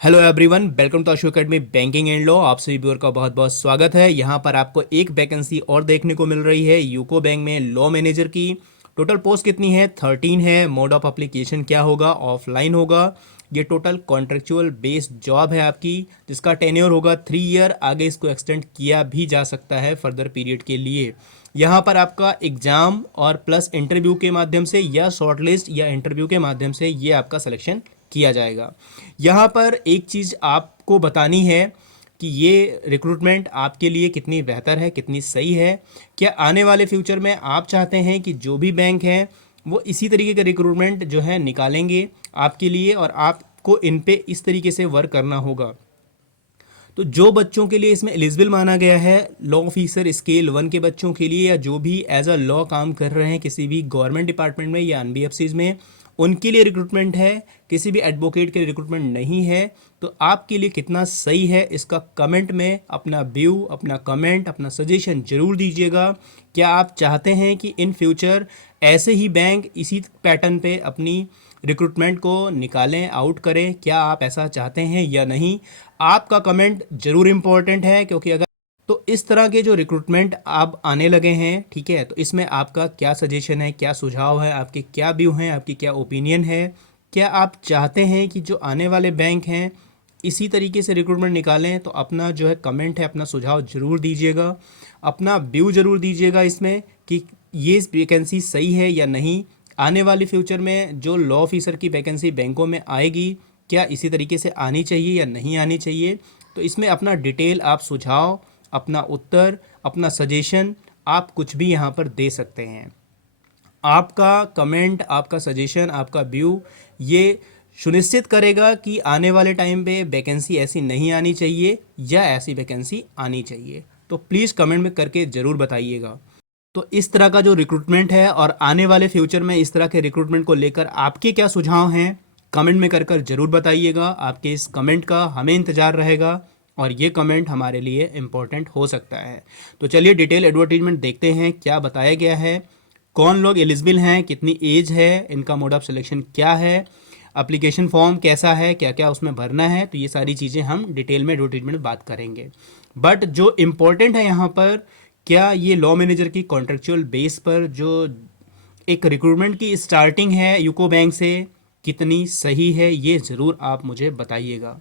Hello everyone, welcome to Ashok academy banking and law. आप सभी viewer का बहुत बहुत स्वागत है। यहाँ पर आपको एक वैकेंसी और देखने को मिल रही है यूको बैंक में लॉ मैनेजर की। टोटल पोस्ट कितनी है? 13 है। मोड ऑफ एप्लीकेशन क्या होगा? ऑफलाइन होगा। ये टोटल कॉन्ट्रेक्चुअल बेस्ड जॉब है आपकी, जिसका टेन्योर होगा 3 ईयर। आगे इसको एक्सटेंड किया भी जा सकता है फर्दर पीरियड के लिए। यहाँ पर आपका एग्जाम और प्लस इंटरव्यू के माध्यम से या शॉर्टलिस्ट या इंटरव्यू के माध्यम से ये आपका सिलेक्शन किया जाएगा। यहाँ पर एक चीज़ आपको बतानी है कि ये रिक्रूटमेंट आपके लिए कितनी बेहतर है, कितनी सही है। क्या आने वाले फ्यूचर में आप चाहते हैं कि जो भी बैंक हैं वो इसी तरीके का रिक्रूटमेंट जो है निकालेंगे आपके लिए, और आपको इन पे इस तरीके से वर्क करना होगा। तो जो बच्चों के लिए इसमें एलिजिबल माना गया है, लॉ ऑफिसर स्केल 1 के बच्चों के लिए, या जो भी एज अ लॉ काम कर रहे हैं किसी भी गवर्नमेंट डिपार्टमेंट में या एनबीएफसीज में, उनके लिए रिक्रूटमेंट है। किसी भी एडवोकेट के लिए रिक्रूटमेंट नहीं है। तो आपके लिए कितना सही है, इसका कमेंट में अपना व्यू, अपना कमेंट, अपना सजेशन जरूर दीजिएगा। क्या आप चाहते हैं कि इन फ्यूचर ऐसे ही बैंक इसी पैटर्न पे अपनी रिक्रूटमेंट को निकालें, आउट करें? क्या आप ऐसा चाहते हैं या नहीं? आपका कमेंट जरूर इम्पोर्टेंट है, क्योंकि अगर तो इस तरह के जो रिक्रूटमेंट आप आने लगे हैं, ठीक है, तो इसमें आपका क्या सजेशन है, क्या सुझाव है, आपके क्या व्यू हैं, आपकी क्या ओपिनियन है? क्या आप चाहते हैं कि जो आने वाले बैंक हैं इसी तरीके से रिक्रूटमेंट निकालें? तो अपना जो है कमेंट है, अपना सुझाव ज़रूर दीजिएगा, अपना व्यू ज़रूर दीजिएगा इसमें कि ये वैकेंसी सही है या नहीं। आने वाले फ्यूचर में जो लॉ ऑफिसर की वैकेंसी बैंकों में आएगी, क्या इसी तरीके से आनी चाहिए या नहीं आनी चाहिए? तो इसमें अपना डिटेल आप सुझाव, अपना उत्तर, अपना सजेशन, आप कुछ भी यहाँ पर दे सकते हैं। आपका कमेंट, आपका सजेशन, आपका व्यू ये सुनिश्चित करेगा कि आने वाले टाइम पे वैकेंसी ऐसी नहीं आनी चाहिए या ऐसी वैकेंसी आनी चाहिए। तो प्लीज़ कमेंट में करके ज़रूर बताइएगा। तो इस तरह का जो रिक्रूटमेंट है और आने वाले फ्यूचर में इस तरह के रिक्रूटमेंट को लेकर आपके क्या सुझाव हैं, कमेंट में कर ज़रूर बताइएगा। आपके इस कमेंट का हमें इंतज़ार रहेगा, और ये कमेंट हमारे लिए इम्पोर्टेंट हो सकता है। तो चलिए डिटेल एडवर्टीजमेंट देखते हैं क्या बताया गया है, कौन लोग एलिजिबल हैं, कितनी एज है, इनका मोड ऑफ सिलेक्शन क्या है, एप्लीकेशन फॉर्म कैसा है, क्या क्या उसमें भरना है। तो ये सारी चीज़ें हम डिटेल में एडवर्टीजमेंट बात करेंगे। बट जो इम्पोर्टेंट है यहाँ पर, क्या ये लॉ मैनेजर की कॉन्ट्रेक्चुअल बेस पर जो एक रिक्रूटमेंट की स्टार्टिंग है यूको बैंक से, कितनी सही है, ये ज़रूर आप मुझे बताइएगा।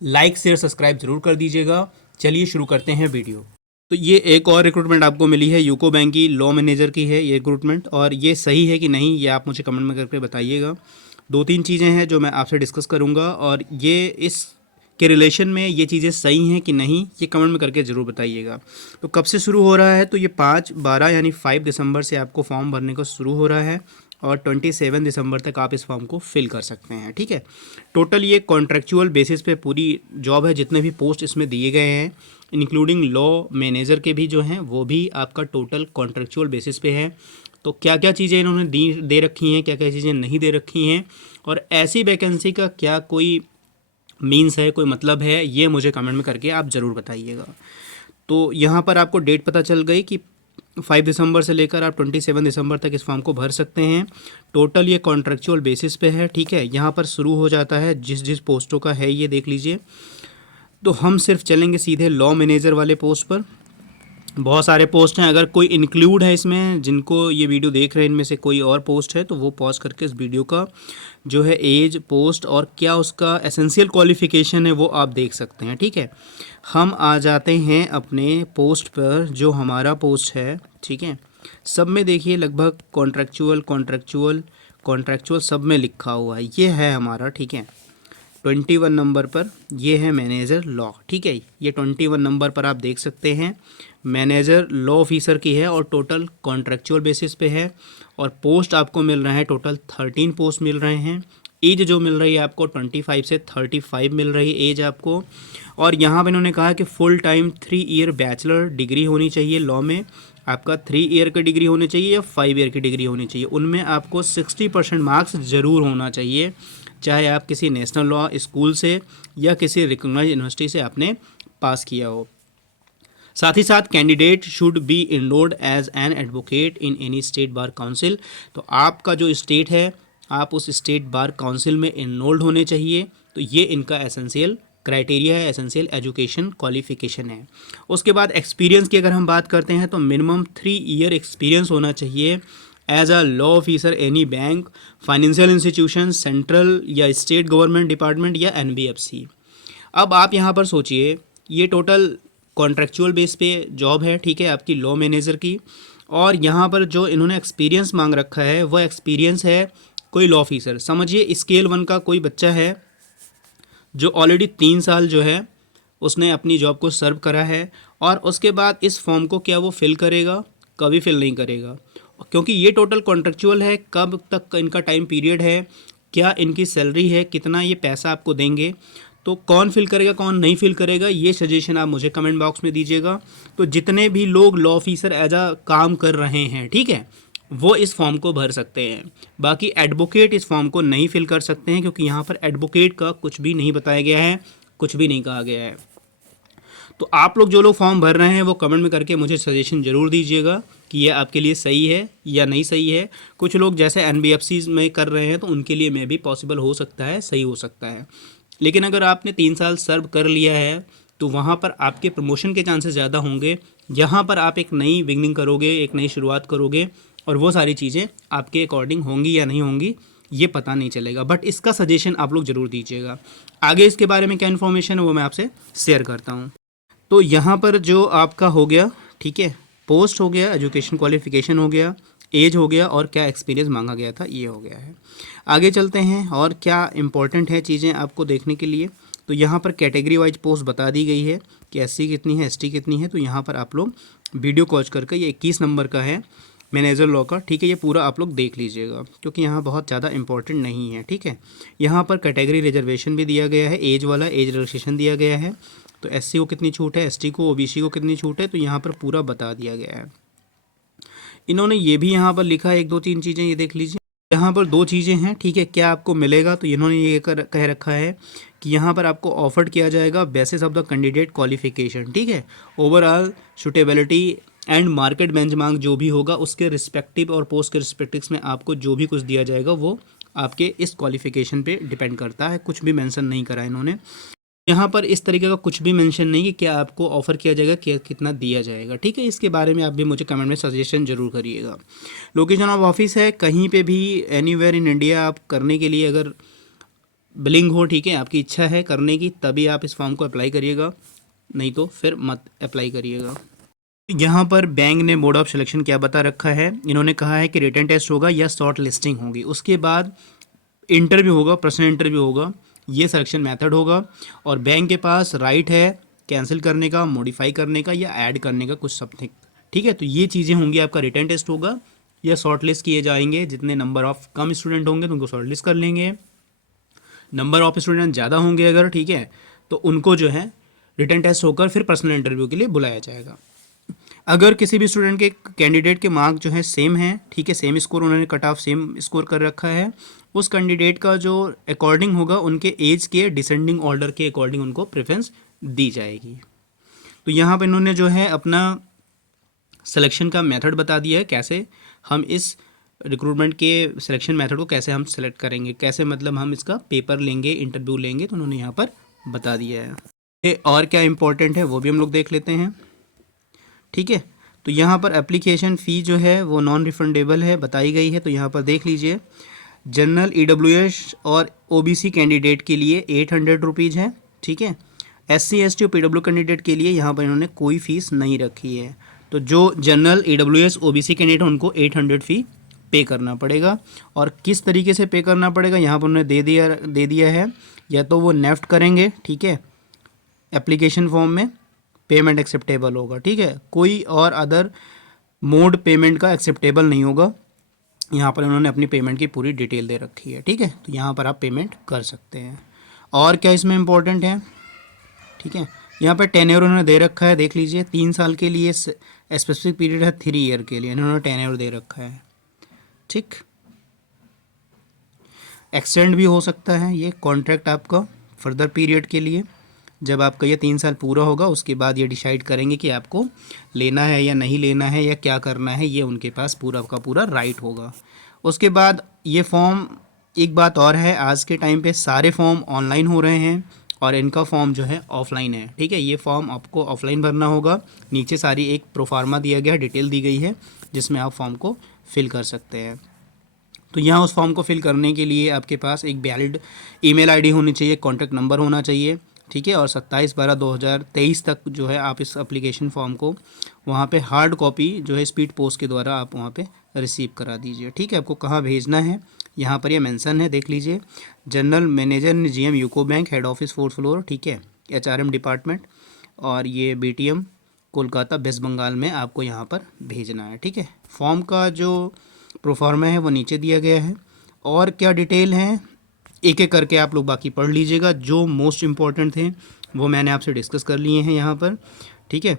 लाइक शेयर सब्सक्राइब जरूर कर दीजिएगा। चलिए शुरू करते हैं वीडियो। तो ये एक और रिक्रूटमेंट आपको मिली है यूको बैंक की, लॉ मैनेजर की है ये रिक्रूटमेंट, और ये सही है कि नहीं ये आप मुझे कमेंट में करके बताइएगा। दो तीन चीज़ें हैं जो मैं आपसे डिस्कस करूँगा, और ये इस के रिलेशन में ये चीज़ें सही हैं कि नहीं ये कमेंट में करके ज़रूर बताइएगा। तो कब से शुरू हो रहा है? तो ये 5/12 यानी 5 दिसंबर से आपको फॉर्म भरने का शुरू हो रहा है, और 27 दिसंबर तक आप इस फॉर्म को फिल कर सकते हैं, ठीक है। टोटल ये कॉन्ट्रेक्चुअल बेसिस पे पूरी जॉब है। जितने भी पोस्ट इसमें दिए गए हैं, इंक्लूडिंग लॉ मैनेजर के भी जो हैं, वो भी आपका टोटल कॉन्ट्रेक्चुअल बेसिस पे है। तो क्या क्या चीज़ें इन्होंने दे रखी हैं, क्या क्या चीज़ें नहीं दे रखी हैं, और ऐसी वैकेंसी का क्या कोई मीन्स है, कोई मतलब है, ये मुझे कमेंट में करके आप ज़रूर बताइएगा। तो यहाँ पर आपको डेट पता चल गई कि 5 दिसंबर से लेकर आप 27 दिसंबर तक इस फॉर्म को भर सकते हैं। टोटल ये कॉन्ट्रेक्चुअल बेसिस पे है, ठीक है। यहाँ पर शुरू हो जाता है जिस जिस पोस्टों का है ये देख लीजिए। तो हम सिर्फ चलेंगे सीधे लॉ मैनेजर वाले पोस्ट पर। बहुत सारे पोस्ट हैं, अगर कोई इंक्लूड है इसमें, जिनको ये वीडियो देख रहे हैं इनमें से कोई और पोस्ट है, तो वो पॉज करके इस वीडियो का जो है एज, पोस्ट और क्या उसका एसेंशियल क्वालिफ़िकेशन है वो आप देख सकते हैं, ठीक है। हम आ जाते हैं अपने पोस्ट पर, जो हमारा पोस्ट है, ठीक है। सब में देखिए लगभग कॉन्ट्रेक्चुअल कॉन्ट्रेक्चुअल कॉन्ट्रेक्चुअल सब में लिखा हुआ है, ये है हमारा, ठीक है। 21 नंबर पर ये है मैनेजर लॉ, ठीक है। ये 21 नंबर पर आप देख सकते हैं मैनेजर लॉ ऑफिसर की है, और टोटल कॉन्ट्रेक्चुअल बेसिस पे है, और पोस्ट आपको मिल रहा है टोटल 13 पोस्ट मिल रहे हैं। एज जो मिल रही है आपको 25 से 35 मिल रही है एज आपको। और यहाँ पर इन्होंने कहा कि full time 3 year bachelor degree होनी चाहिए लॉ में। आपका 3 ईयर की डिग्री होनी चाहिए या 5 ईयर की डिग्री होनी चाहिए, उनमें आपको 60% मार्क्स ज़रूर होना चाहिए, चाहे आप किसी नेशनल लॉ स्कूल से या किसी रिकॉग्नाइज यूनिवर्सिटी से आपने पास किया हो। साथ ही साथ candidate should be enrolled as an advocate in any state bar council. तो आपका जो स्टेट है, आप उस स्टेट बार काउंसिल में इनरोल्ड होने चाहिए, तो ये इनका एसेंशियल क्राइटेरिया है, एसेंशियल एजुकेशन क्वालिफिकेशन है। उसके बाद एक्सपीरियंस की अगर हम बात करते हैं तो मिनिमम 3 ईयर एक्सपीरियंस होना चाहिए as a law officer any bank, financial institution, central या स्टेट गवर्नमेंट डिपार्टमेंट या एनबीएफसी। अब आप यहाँ पर सोचिए, ये टोटल कॉन्ट्रेक्चुअल बेस पे जॉब है, ठीक है, आपकी लॉ मैनेजर की। और यहाँ पर जो इन्होंने एक्सपीरियंस मांग रखा है वो एक्सपीरियंस है कोई लॉ ऑफिसर, समझिए स्केल 1 का कोई बच्चा है जो ऑलरेडी 3 साल जो है उसने अपनी जॉब को सर्व करा है, और उसके बाद इस फॉर्म को क्या वो फिल करेगा? कभी फिल नहीं करेगा, क्योंकि ये टोटल कॉन्ट्रेक्चुअल है। कब तक का इनका टाइम पीरियड है, क्या इनकी सैलरी है, कितना ये पैसा आपको देंगे, तो कौन फिल करेगा कौन नहीं फिल करेगा, ये सजेशन आप मुझे कमेंट बॉक्स में दीजिएगा। तो जितने भी लोग लॉ ऑफिसर एज अ काम कर रहे हैं, ठीक है, वो इस फॉर्म को भर सकते हैं। बाकी एडवोकेट इस फॉर्म को नहीं फिल कर सकते हैं, क्योंकि यहाँ पर एडवोकेट का कुछ भी नहीं बताया गया है, कुछ भी नहीं कहा गया है। तो आप लोग जो लोग फॉर्म भर रहे हैं वो कमेंट में करके मुझे सजेशन ज़रूर दीजिएगा कि ये आपके लिए सही है या नहीं सही है। कुछ लोग जैसे एनबीएफसी में कर रहे हैं तो उनके लिए में भी पॉसिबल हो सकता है, सही हो सकता है। लेकिन अगर आपने 3 साल सर्व कर लिया है तो वहाँ पर आपके प्रमोशन के चांसेस ज़्यादा होंगे। यहाँ पर आप एक नई बिगनिंग करोगे, एक नई शुरुआत करोगे, और वो सारी चीज़ें आपके अकॉर्डिंग होंगी या नहीं होंगी ये पता नहीं चलेगा। बट इसका सजेशन आप लोग ज़रूर दीजिएगा। आगे इसके बारे में क्या इन्फॉर्मेशन है वो मैं आपसे शेयर करता हूँ। तो यहाँ पर जो आपका हो गया, ठीक है, पोस्ट हो गया, एजुकेशन क्वालिफिकेशन हो गया, एज हो गया, और क्या एक्सपीरियंस मांगा गया था ये हो गया है। आगे चलते हैं और क्या इंपॉर्टेंट है चीज़ें आपको देखने के लिए। तो यहाँ पर कैटेगरी वाइज पोस्ट बता दी गई है कि एससी कितनी है, एसटी कितनी है। तो यहाँ पर आप लोग वीडियो कॉच करके, ये 21 नंबर का है मैनेजर लॉ का, ठीक है, ये पूरा आप लोग देख लीजिएगा क्योंकि यहाँ बहुत ज़्यादा इंपॉर्टेंट नहीं है, ठीक है। यहाँ पर कैटेगरी रिजर्वेशन भी दिया गया है, एज वाला एज रिलैक्सेशन दिया गया है। तो एससी को कितनी छूट है, एसटी को, ओबीसी को कितनी छूट है, तो यहाँ पर पूरा बता दिया गया है। इन्होंने ये भी यहाँ पर लिखा है 1 2 3 चीज़ें, ये देख लीजिए। यहाँ पर 2 चीज़ें हैं, ठीक है, क्या आपको मिलेगा। तो इन्होंने ये कह रखा है कि यहाँ पर आपको ऑफर्ड किया जाएगा basis of the candidate qualification, ठीक है, overall suitability and market benchmark जो भी होगा उसके रिस्पेक्टिव और पोस्ट के रिस्पेक्टिव में आपको जो भी कुछ दिया जाएगा वो आपके इस क्वालिफिकेशन पे डिपेंड करता है। कुछ भी मेंशन नहीं करा इन्होंने यहाँ पर, इस तरीके का कुछ भी मेंशन नहीं कि क्या आपको ऑफ़र किया जाएगा, क्या कितना दिया जाएगा, ठीक है। इसके बारे में आप भी मुझे कमेंट में सजेशन जरूर करिएगा। लोकेशन ऑफ ऑफिस है कहीं पे भी एनीवेयर इन इंडिया आप करने के लिए अगर बिलिंग हो, ठीक है, आपकी इच्छा है करने की, तभी आप इस फॉर्म को अप्लाई करिएगा, नहीं तो फिर मत अप्लाई करिएगा। यहाँ पर बैंक ने मोड ऑफ सिलेक्शन क्या बता रखा है, इन्होंने कहा है कि रिटन टेस्ट होगा या शॉर्ट लिस्टिंग होगी, उसके बाद इंटरव्यू होगा, पर्सनल इंटरव्यू होगा, ये सिलेक्शन मेथड होगा। और बैंक के पास राइट है कैंसिल करने का, मॉडिफाई करने का या ऐड करने का कुछ समथिंग, ठीक है। तो ये चीज़ें होंगी, आपका रिटन टेस्ट होगा या शॉर्ट लिस्ट किए जाएंगे। जितने नंबर ऑफ कम स्टूडेंट होंगे तो उनको शॉर्ट लिस्ट कर लेंगे, नंबर ऑफ स्टूडेंट ज़्यादा होंगे अगर, ठीक है, तो उनको जो है रिटन टेस्ट होकर फिर पर्सनल इंटरव्यू के लिए बुलाया जाएगा। अगर किसी भी स्टूडेंट के कैंडिडेट के मार्क जो है सेम है, ठीक है, सेम स्कोर उन्होंने कट ऑफ सेम स्कोर कर रखा है, उस कैंडिडेट का जो अकॉर्डिंग होगा उनके एज के डिसेंडिंग ऑर्डर के अकॉर्डिंग उनको प्रेफरेंस दी जाएगी। तो यहाँ पर इन्होंने जो है अपना सिलेक्शन का मेथड बता दिया है, कैसे हम इस रिक्रूटमेंट के सिलेक्शन मेथड को कैसे हम सेलेक्ट करेंगे, कैसे मतलब हम इसका पेपर लेंगे, इंटरव्यू लेंगे, तो उन्होंने यहाँ पर बता दिया है। और क्या इंपॉर्टेंट है वो भी हम लोग देख लेते हैं, ठीक है। तो यहाँ पर एप्लीकेशन फ़ी जो है वो नॉन रिफंडेबल है, बताई गई है। तो यहाँ पर देख लीजिए, जनरल ईडब्ल्यूएस और ओबीसी कैंडिडेट के लिए 800 रुपीज़ है, ठीक है। एससी एसटी और पीडब्ल्यू कैंडिडेट के लिए यहाँ पर इन्होंने कोई फ़ीस नहीं रखी है। तो जो जनरल ईडब्ल्यूएस ओबीसी कैंडिडेट उनको 800 फ़ी पे करना पड़ेगा। और किस तरीके से पे करना पड़ेगा यहाँ पर उन्होंने दे दिया है, या तो वो नेफ्ट करेंगे, ठीक है, एप्लीकेशन फॉर्म में पेमेंट एक्सेप्टेबल होगा, ठीक है, कोई और अदर मोड पेमेंट का एक्सेप्टेबल नहीं होगा। यहाँ पर उन्होंने अपनी पेमेंट की पूरी डिटेल दे रखी है, ठीक है। तो यहाँ पर आप पेमेंट कर सकते हैं। और क्या इसमें इम्पोर्टेंट है, ठीक है, यहाँ पर टेन्योर उन्होंने दे रखा है, देख लीजिए, 3 साल के लिए स्पेसिफिक पीरियड है, 3 ईयर के लिए इन्होंने टेन्योर दे रखा है, ठीक। एक्सटेंड भी हो सकता है ये कॉन्ट्रैक्ट आपका फर्दर पीरियड के लिए। जब आपका ये 3 साल पूरा होगा उसके बाद ये डिसाइड करेंगे कि आपको लेना है या नहीं लेना है या क्या करना है, ये उनके पास पूरा का पूरा राइट होगा। उसके बाद ये फॉर्म एक बात और है, आज के टाइम पे सारे फॉर्म ऑनलाइन हो रहे हैं और इनका फॉर्म जो है ऑफलाइन है। ठीक है, ये फॉर्म आपको ऑफलाइन भरना होगा। नीचे सारी एक प्रोफार्मा दिया गया है, डिटेल दी गई है जिसमें आप फॉर्म को फिल कर सकते हैं। तो यहाँ उस फॉर्म को फिल करने के लिए आपके पास एक वैलिड ईमेल आईडी होनी चाहिए, कॉन्टैक्ट नंबर होना चाहिए। ठीक है, और 27/12/2023 तक जो है आप इस एप्लीकेशन फॉर्म को वहाँ पे हार्ड कॉपी जो है स्पीड पोस्ट के द्वारा आप वहाँ पे रिसीव करा दीजिए। ठीक है, आपको कहाँ भेजना है यहाँ पर ये मेंशन है, देख लीजिए। General manager GM UCO bank, head office 4th floor. ठीक है, एचआरएम डिपार्टमेंट, और ये बीटीएम कोलकाता वेस्ट बंगाल में आपको यहाँ पर भेजना है। ठीक है, फॉर्म का जो प्रोफार्मा है वो नीचे दिया गया है। और क्या डिटेल हैं एक एक करके आप लोग बाकी पढ़ लीजिएगा। जो मोस्ट इम्पॉर्टेंट थे वो मैंने आपसे डिस्कस कर लिए हैं यहाँ पर। ठीक है,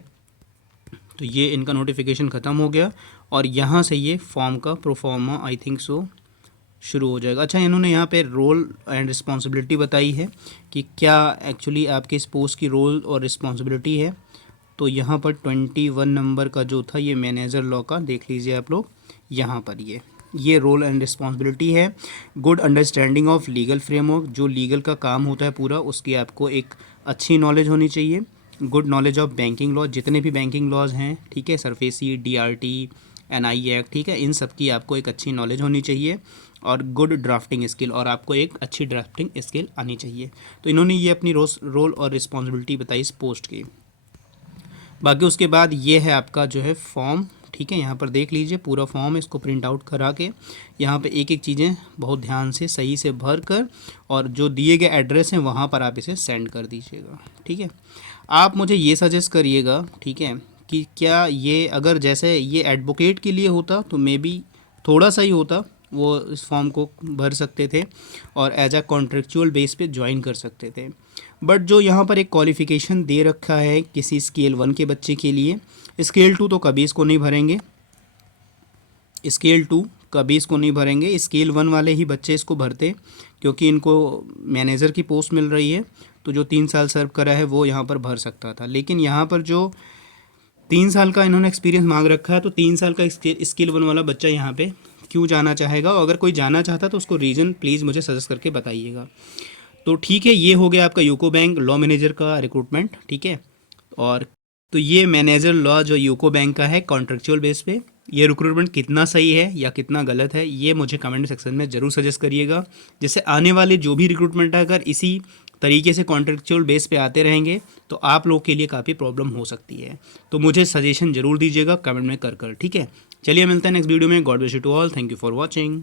तो ये इनका नोटिफिकेशन ख़त्म हो गया और यहाँ से ये फॉर्म का प्रोफार्मा आई थिंक सो शुरू हो जाएगा। अच्छा, इन्होंने यहाँ पे रोल एंड रिस्पॉन्सिबिलिटी बताई है कि क्या एक्चुअली आपके इस पोस्ट की रोल और रिस्पॉन्सिबिलिटी है। तो यहाँ पर 21 नंबर का जो था ये मैनेजर लॉ का, देख लीजिए आप लोग यहाँ पर ये रोल एंड रिस्पॉन्सिबिलिटी है। Good understanding of legal framework, जो लीगल का काम होता है पूरा उसकी आपको एक अच्छी नॉलेज होनी चाहिए। Good knowledge of banking law, जितने भी बैंकिंग लॉज हैं, ठीक है, सरफेसी, डीआरटी, एनआई एक्ट, ठीक है, इन सब की आपको एक अच्छी नॉलेज होनी चाहिए। और गुड ड्राफ्टिंग स्किल, और आपको एक अच्छी ड्राफ्टिंग स्किल आनी चाहिए। तो इन्होंने ये अपनी रोल और रिस्पॉन्सिबिलिटी बताई इस पोस्ट की। बाकी उसके बाद ये है आपका जो है फॉर्म। ठीक है, यहाँ पर देख लीजिए पूरा फॉर्म, इसको प्रिंट आउट करा के यहाँ पे एक एक चीज़ें बहुत ध्यान से सही से भर कर और जो दिए गए एड्रेस हैं वहाँ पर आप इसे सेंड कर दीजिएगा। ठीक है, आप मुझे ये सजेस्ट करिएगा, ठीक है, कि क्या ये अगर जैसे ये एडवोकेट के लिए होता तो मे बी थोड़ा सा ही होता, वो इस फॉर्म को भर सकते थे और एज अ कॉन्ट्रेक्चुअल बेस पे ज्वाइन कर सकते थे। बट जो यहाँ पर एक क्वालिफ़िकेशन दे रखा है किसी स्केल 1 के बच्चे के लिए, स्केल 2 तो कभी इसको नहीं भरेंगे, स्केल 2 कभी इसको नहीं भरेंगे। स्केल 1 वाले ही बच्चे इसको भरते, क्योंकि इनको मैनेजर की पोस्ट मिल रही है, तो जो 3 साल सर्व करा है वो यहाँ पर भर सकता था। लेकिन यहाँ पर जो 3 साल का इन्होंने एक्सपीरियंस मांग रखा है, तो 3 साल का स्केल 1 वाला बच्चा यहाँ पे क्यों जाना चाहेगा, और अगर कोई जाना चाहता तो उसको रीज़न प्लीज़ मुझे सजेस्ट करके बताइएगा। तो ठीक है, ये हो गया आपका यूको बैंक लॉ मैनेजर का रिक्रूटमेंट। ठीक है, और तो ये मैनेजर लॉ जो यूको बैंक का है कॉन्ट्रेक्चुअल बेस पे, ये रिक्रूटमेंट कितना सही है या कितना गलत है ये मुझे कमेंट सेक्शन में ज़रूर सजेस्ट करिएगा। जैसे आने वाले जो भी रिक्रूटमेंट है अगर इसी तरीके से कॉन्ट्रेक्चुअल बेस पे आते रहेंगे तो आप लोग के लिए काफ़ी प्रॉब्लम हो सकती है। तो मुझे सजेशन ज़रूर दीजिएगा कमेंट में कर। ठीक है, चलिए मिलते हैं नेक्स्ट वीडियो में। God bless you to all, thank you for watching.